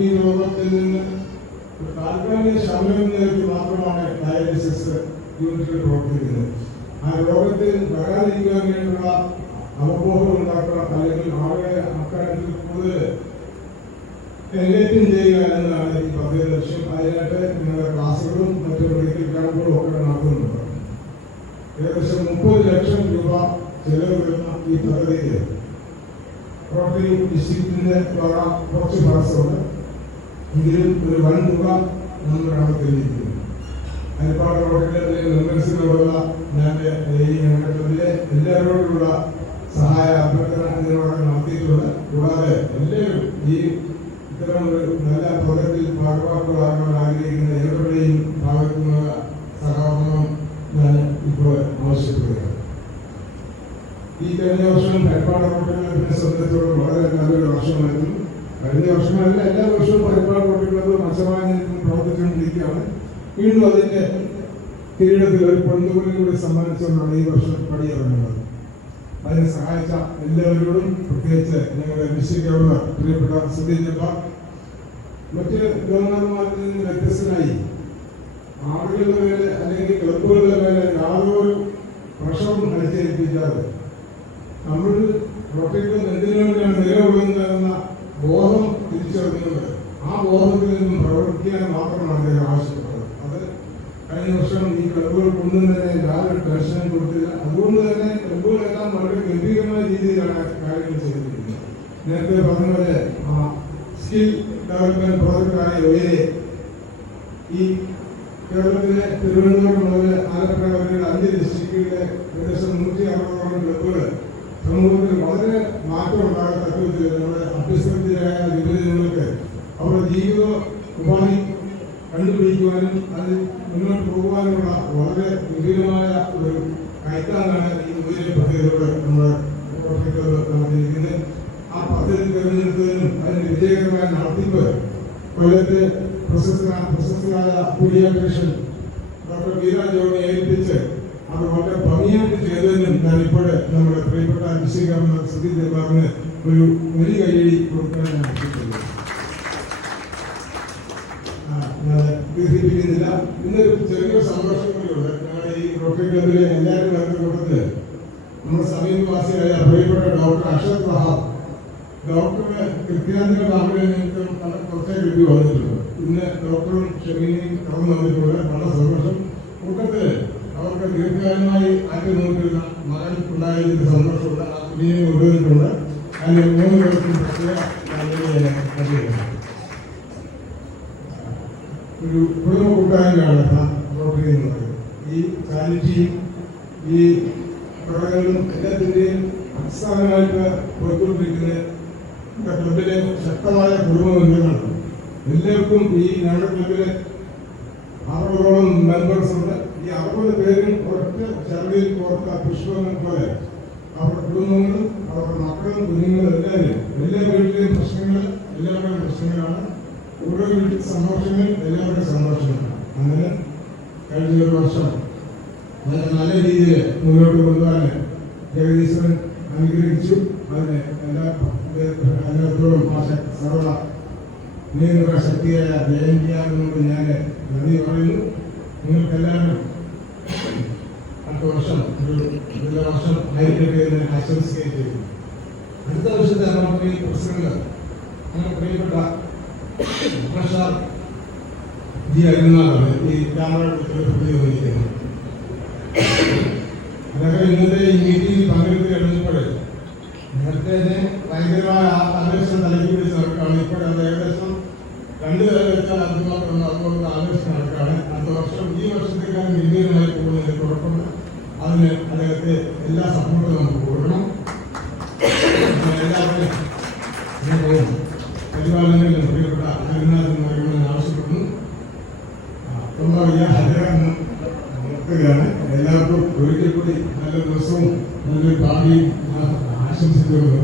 ഈ രോഗത്തിൽ നിന്ന് താൽക്കാലിക ശമനം നിലയ്ക്ക് മാത്രമാണ് ഡയാലിസിസ് യൂണിറ്റുകൾ പ്രവർത്തിക്കുന്നത്. ആ രോഗത്തിൽ വരാതിരിക്കാൻ വേണ്ടിയുള്ള അവബോധം ഉണ്ടാക്കണം, അല്ലെങ്കിൽ ആളുകളെ അക്കാര്യത്തിൽ കൂടുതൽ എൻഗേജ് ചെയ്യുക എന്നതാണ് ഈ പദ്ധതി ലക്ഷ്യം. അതിനായിട്ട് നിങ്ങളുടെ ക്ലാസുകളും മറ്റു മെഡിക്കൽ ക്യാമ്പുകളും ഒക്കെ നടത്തുന്നുണ്ട്. ഏകദേശം 30 ലക്ഷം രൂപ ചെലവ് വരുന്ന ഈ പദ്ധതിയിൽ റോട്ടറി ഡിസ്ട്രിക്റ്റിന്റെ കുറച്ച് ഭാഗത്തുണ്ട്. എങ്കിലും ഒരു വൻ തുക നമ്മൾ കണ്ടെത്തിയിരിക്കുന്നു. ഹരിപ്പാട് റോട്ടറിയിലെ മെമ്പേഴ്സിനോടുള്ള ഞാൻ ഈ ഘട്ടത്തിലെ എല്ലാവരോടുള്ള സഹായ അഭ്യർത്ഥന ഇതിനോടെ നടത്തിയിട്ടുണ്ട്. കൂടാതെ എല്ലാവരും ഈ ഇത്തരം ഒരു നല്ല പദ്ധതിയിൽ ഭാഗവാക്കുകളാകാൻ ആഗ്രഹിക്കുന്ന ഏവരുടെയും ഭാഗത്തു നിന്നുള്ള സഹകരണം ഞാൻ ഇപ്പോൾ ആവശ്യപ്പെടുകയാണ്. ഈ കഴിഞ്ഞ വർഷം ഹരിപ്പാട് റോട്ടറികളെ സംബന്ധിച്ചോളം വളരെ നല്ലൊരു വർഷമായിരുന്നു. കഴിഞ്ഞ വർഷമല്ല, എല്ലാ വർഷവും ഹരിപ്പാട് റോട്ടറികൾ മെച്ചമായ രീതിയിൽ പ്രവർത്തിച്ചുകൊണ്ടിരിക്കുകയാണ്. വീണ്ടും അതിന്റെ കിരീടത്തിൽ ഒരു പൊന്നുകൂലി കൂടി സമ്മാനിച്ചുകൊണ്ടാണ് ഈ വർഷം പടിയിറങ്ങുന്നത്. അതിനെ സഹായിച്ച എല്ലാവരോടും, പ്രത്യേകിച്ച് ഞങ്ങളുടെ ഡിസ്ട്രിക്ട് ഗവർണർ പ്രിയപ്പെട്ട സുധീജപ്പ, മറ്റ് ഗവർണർമാരിൽ നിന്ന് വ്യത്യസ്തനായി ആളുകളുടെ മേലെ അല്ലെങ്കിൽ ക്ലബുകളുടെ മേലെ യാതൊരു പ്രഷറും അടിച്ചേൽപ്പിക്കാതെ നമ്മൾ റോട്ടറികൾ എന്തിനു വേണ്ടിയാണ് നിലകൊള്ളുന്നതെന്ന ബോധം തിരിച്ചറിഞ്ഞുകൊണ്ട് ആ ബോധത്തിൽ നിന്നും പ്രവർത്തിക്കാൻ മാത്രമാണ് അദ്ദേഹം ആവശ്യപ്പെട്ടത്. അത് കഴിഞ്ഞ വർഷം ഈ ക്ലബുകൾക്കൊന്നും തന്നെ യാതൊരു ടെൻഷനും കൊടുത്തില്ല. അതുകൊണ്ട് തന്നെ ക്ലബുകളെല്ലാം വളരെ ഗംഭീരമായ രീതിയിലാണ് കാര്യങ്ങൾ ചെയ്തിരിക്കുന്നത്. നേരത്തെ പറഞ്ഞ പോലെ സ്കിൽ ഡെവലപ്മെന്റ് പ്രോജക്റ്റായ ഈ കേരളത്തിലെ തിരുവനന്തപുരം മുതൽ ആലപ്പുഴ വരെയുള്ള 5 ഡിസ്ട്രിക്റ്റുകളിലെ ഏകദേശം 160ഓളം ക്ലബുകൾ സമൂഹത്തിൽ വളരെ മാറ്റം ഉണ്ടാകത്തക്ക വിധത്തിൽ നമ്മുടെ അഭ്യസ്തരായ വിഭജനങ്ങൾക്ക് അവരുടെ ജീവിത ഉപാധി കണ്ടുപിടിക്കുവാനും അത് മുന്നോട്ട് പോകുവാനുമുള്ള വളരെ ഗംഭീരമായ ഒരു കൈത്താങ്ങാണ് ഈ പുതിയ പദ്ധതിയിലൂടെ നമ്മൾ നടത്തിയിരിക്കുന്നത്. ആ പദ്ധതി തിരഞ്ഞെടുത്തതിനും അതിന്റെ വിജയകരമായ നടത്തിപ്പ് കൊല്ലത്തെ പ്രശസ്തനായ പീഡിയാട്രീഷ്യൻ ഡോക്ടർ ഗീത ജോണിയെ ഏൽപ്പിച്ച് അത് വളരെ ഭംഗിയായിട്ട് ചെയ്തതിനും ഞാൻ ഇപ്പോൾ നമ്മുടെ പ്രിയപ്പെട്ട ഡിസ്ട്രിക്ട് ഗവർണർ സുധീർ ജബ്ബാറിന് ഒരു വലിയ കൈയടി കൊടുക്കാൻ ഞാൻ ആവശ്യപ്പെടുന്നു. ഞാൻ ദീർഘിപ്പിക്കുന്നില്ല. ഇന്നൊരു ചെറിയൊരു സന്തോഷം കൂടിയുണ്ട്. ഞങ്ങളുടെ ഈ റോട്ടറി ക്ലബിലെ എല്ലാവരും വരുന്ന കൂട്ടത്തില് നമ്മുടെ സമീപവാസിയായ പ്രിയപ്പെട്ട ഡോക്ടർ അഷദ് വഹാബ് ഡോക്ടറുടെ കൃത്യാന്തര ബാബുവിനെ നിമിത്തം കുറച്ചേ കിട്ടി വന്നിട്ടുണ്ട്. ഇന്ന് ഡോക്ടറും ഷെമീനയും കടന്നു വന്നിട്ടുണ്ട്. വളരെ സന്തോഷം. കൂട്ടത്തില് അവർക്ക് ദീർഘകാലമായി ആറ്റുനോക്കിയിരുന്ന മകൻ ഉണ്ടായതിന്റെ സന്തോഷമുണ്ട്. ആ കുഞ്ഞിനെ കൊണ്ടുവന്നിട്ടുണ്ട്. അതിന് 3 ദിവസം പ്രത്യേക ഒരു കുടുംബ കൂട്ടായ്മയാണ് റോട്ടറി എന്ന് പറയുന്നത്. ഈ ചാരിറ്റിയും ഈ പ്രവർത്തനങ്ങളും എല്ലാത്തിൻ്റെയും അടിസ്ഥാനമായിട്ട് പോയിക്കൊണ്ടിരിക്കുന്ന ക്ലബിലെ ശക്തമായ കുടുംബ ബന്ധങ്ങളാണ്. എല്ലാവർക്കും ഈ ഞങ്ങളുടെ ക്ലബിലെ 60ഓളം മെമ്പേഴ്സ് ഉണ്ട്. ഈ 60 പേരും ഒരൊറ്റ ചെറുതിൽ കോർത്ത പുഷ്പങ്ങൾ പോലെ അവരുടെ കുടുംബങ്ങളും അവരുടെ മക്കളും കുഞ്ഞുങ്ങളും എല്ലാവരും എല്ലാ വീട്ടിലെയും പ്രശ്നങ്ങൾ എല്ലാവരുടെയും പ്രശ്നങ്ങളാണ്. ഓരോ വീട്ടിൽ സന്തോഷങ്ങൾ എല്ലാവരുടെയും സന്തോഷങ്ങളാണ്. അങ്ങനെ കഴിഞ്ഞ ഒരു വർഷം നല്ല രീതിയിൽ മുന്നോട്ട് കൊണ്ടുപോകാൻ ജഗദീശ്വരൻ അനുഗ്രഹിച്ചു. അതിന് എല്ലാത്തോടും സർവ നിയന്ത്രണ ശക്തിയായ ജയന്തിയാകുന്നത് ഞാൻ നന്ദി പറയുന്നു. നിങ്ങൾക്കെല്ലാവരും അടുത്ത വർഷം നല്ല വർഷം ആയിരിക്കട്ടെ എന്ന് ആശംസിക്കുകയും ചെയ്യുന്നു. അടുത്ത വർഷത്തെ നമുക്ക് ഈ പ്രസംഗങ്ങൾ നമ്മുടെ പ്രിയപ്പെട്ട പ്രസാദ് ജി അരുന്നാണ് ഈ ക്യാമറ വഹിക്കുന്നത്. അദ്ദേഹം ഇന്നത്തെ ഈ മീറ്റിംഗിൽ പങ്കെടുത്ത് കഴിഞ്ഞപ്പോൾ നേരത്തെ തന്നെ ഭയങ്കരമായ ആവേശം തലയ്ക്ക് പിടിച്ച് നടക്കുകയാണ്. ഇപ്പോഴത് ഏകദേശം 2 തലം വെച്ചാൽ അതുമാത്രമാണ്. അതുകൊണ്ട് ആവേശം നടക്കുകയാണ്. അടുത്ത വർഷം ഈ വർഷത്തേക്കാളും ഗംഭീരമായി പോകുന്നതിന് കുഴപ്പമില്ല. അതിന് അദ്ദേഹത്തെ എല്ലാ സപ്പോർട്ടും നമുക്ക് കൊടുക്കണം. എല്ലാവരും പരിപാലനങ്ങളിലും പ്രിയപ്പെട്ട ഹരിനാഥൻ നൽകണമെന്ന് ആവശ്യപ്പെടുന്നു. ரொம்ப വലിയ ഹരിനാഥൻ നിർത്തുകയാണ്. എല്ലാവർക്കും ഒരിക്കൽ കൂടി നല്ല ദിവസവും നല്ലൊരു ഭാവിയും ആശംസിക്കുന്നു.